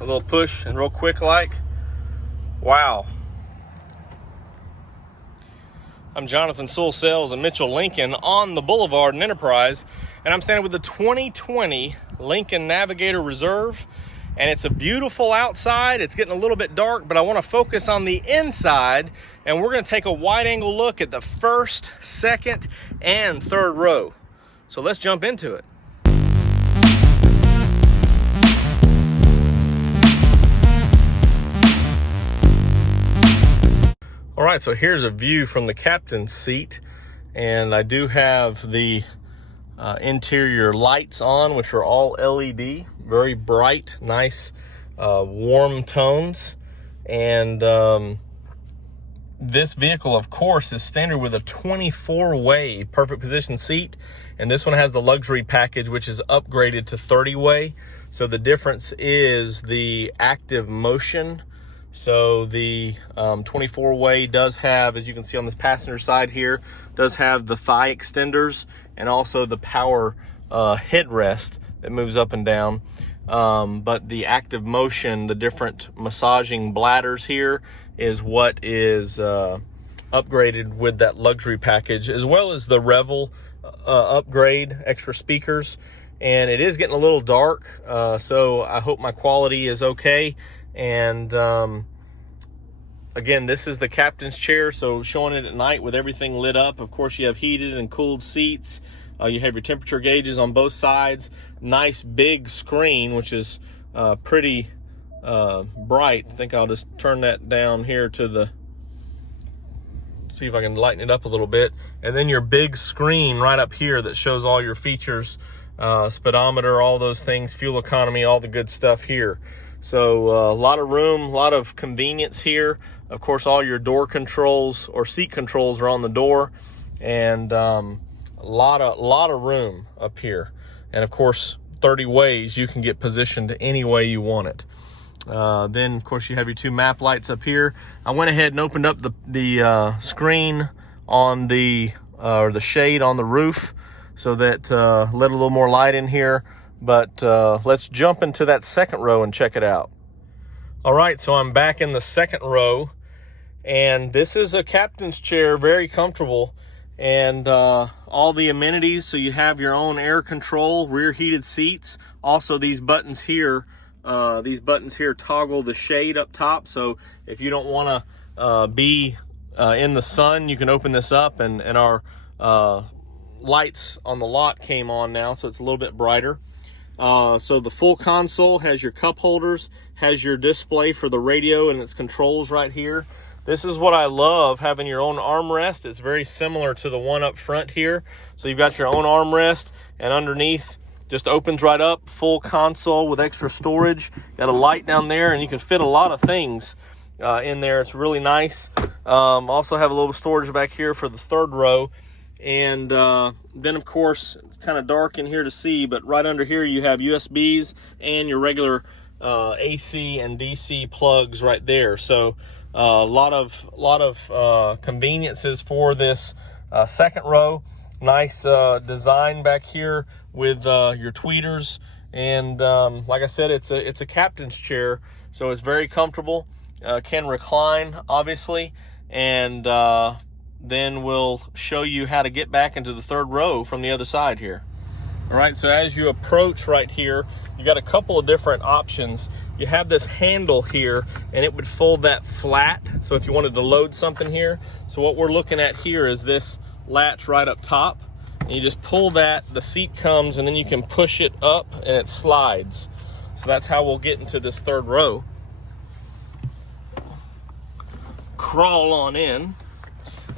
a little push and real quick like. Wow. I'm Jonathan Sewell Sales and Mitchell Lincoln on the Boulevard in Enterprise, and I'm standing with the 2020 Lincoln Navigator Reserve, and it's a beautiful outside. It's getting a little bit dark, but I want to focus on the inside, and we're going to take a wide angle look at the first, second, and third row. So let's jump into it. All right, so here's a view from the captain's seat, and I do have the interior lights on, which are all LED, very bright, nice, warm tones. And this vehicle, of course, is standard with a 24-way perfect position seat, and this one has the luxury package, which is upgraded to 30-way. So the difference is the active motion. So the 24-way does have, as you can see on the passenger side here, does have the thigh extenders and also the power headrest that moves up and down. But the active motion, the different massaging bladders here, is what is upgraded with that luxury package, as well as the Revel upgrade, extra speakers. And it is getting a little dark, so I hope my quality is okay. And again, this is the captain's chair, so showing it at night with everything lit up. Of course, you have heated and cooled seats. You have your temperature gauges on both sides. Nice big screen, which is pretty bright. I think I'll just turn that down here to the, see if I can lighten it up a little bit. And then your big screen right up here that shows all your features, speedometer, all those things, fuel economy, all the good stuff here. So a lot of room, a lot of convenience here. Of course, all your door controls or seat controls are on the door, and a lot of room up here. And of course, 30 ways you can get positioned any way you want it. Then of course you have your two map lights up here. I went ahead and opened up the screen on the or the shade on the roof so that let a little more light in here. But let's jump into that second row and check it out. All right, so I'm back in the second row, and this is a captain's chair, very comfortable, and all the amenities. So you have your own air control, rear heated seats. Also, these buttons here toggle the shade up top. So if you don't want to be in the sun, you can open this up, and our lights on the lot came on now, so it's a little bit brighter. So the full console has your cup holders, has your display for the radio and its controls right here. This is what I love, having your own armrest. It's very similar to the one up front here. So you've got your own armrest, and underneath just opens right up, full console with extra storage. Got a light down there, and you can fit a lot of things in there. It's really nice. Also have a little storage back here for the third row. And then, of course, it's kind of dark in here to see, but right under here you have USBs and your regular AC and DC plugs right there. So a lot of conveniences for this second row. Nice design back here with your tweeters. And like I said, it's a captain's chair, so it's very comfortable. Can recline, obviously, and then we'll show you how to get back into the third row from the other side here. All right, so as you approach right here, you got a couple of different options. You have this handle here, and it would fold that flat, so if you wanted to load something here. So what we're looking at here is this latch right up top, and you just pull that, the seat comes, and then you can push it up, and it slides. So that's how we'll get into this third row. Crawl on in.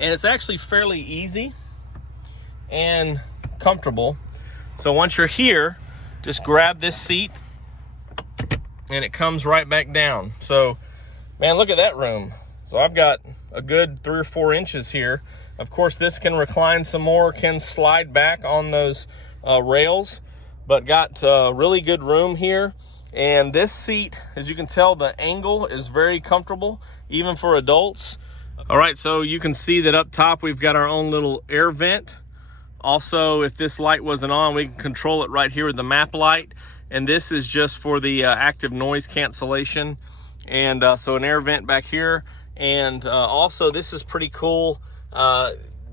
And it's actually fairly easy and comfortable. So once you're here, just grab this seat and it comes right back down. So, man, look at that room. So I've got a good 3 or 4 inches here. Of course, this can recline some more, can slide back on those rails, but got really good room here. And this seat, as you can tell, the angle is very comfortable, even for adults. All right, so you can see that up top we've got our own little air vent. Also, if this light wasn't on, we can control it right here with the map light. and this is just for the active noise cancellation. And so an air vent back here, and also this is pretty cool.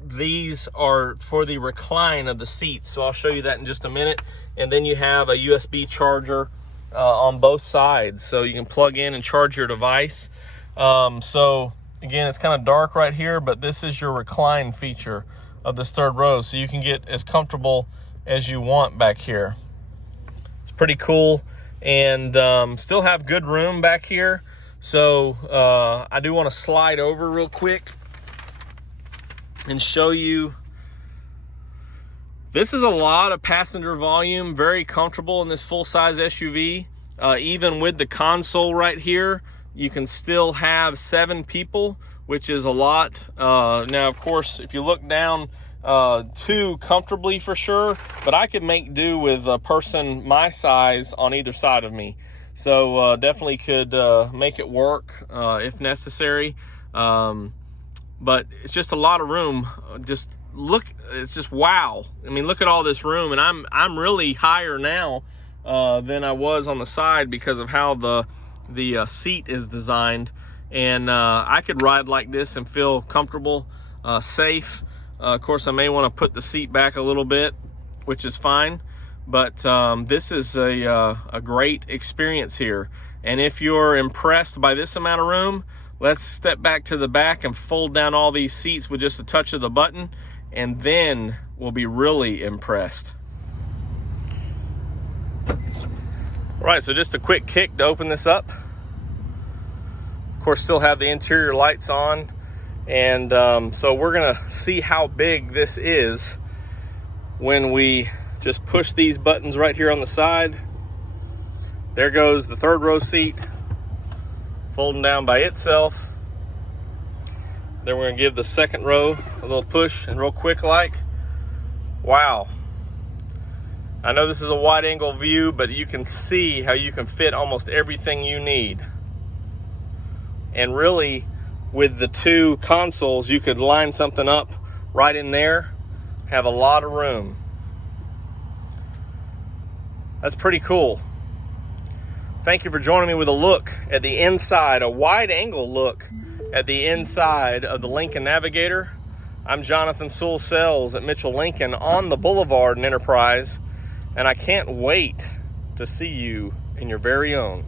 These are for the recline of the seats, so I'll show you that in just a minute. And then you have a USB charger on both sides, so you can plug in and charge your device. So again, it's kind of dark right here, but this is your recline feature of this third row, so you can get as comfortable as you want back here. It's pretty cool, and still have good room back here. So I do want to slide over real quick and show you. This is a lot of passenger volume, very comfortable in this full-size SUV. Even with the console right here, you can still have 7 people, which is a lot. Now, of course, if you look down, 2 comfortably for sure, but I could make do with a person my size on either side of me. So definitely could make it work if necessary. But it's just a lot of room. Just look, it's just wow. I mean, look at all this room, and I'm really higher now than I was on the side because of how the seat is designed. And I could ride like this and feel comfortable, safe. Of course, I may want to put the seat back a little bit, which is fine. But this is a great experience here. And if you're impressed by this amount of room, let's step back to the back and fold down all these seats with just a touch of the button, and then we'll be really impressed. All right, so just a quick kick to open this up. Of course, still have the interior lights on. And so we're gonna see how big this is when we just push these buttons right here on the side. There goes the third row seat, folding down by itself. Then we're gonna give the second row a little push and real quick like. Wow. I know this is a wide angle view, but you can see how you can fit almost everything you need. And really, with the 2 consoles, you could line something up right in there, have a lot of room. That's pretty cool. Thank you for joining me with a look at the inside, a wide angle look at the inside of the Lincoln Navigator. I'm Jonathan Sewell Sells at Mitchell Lincoln on the Boulevard in Enterprise, and I can't wait to see you in your very own.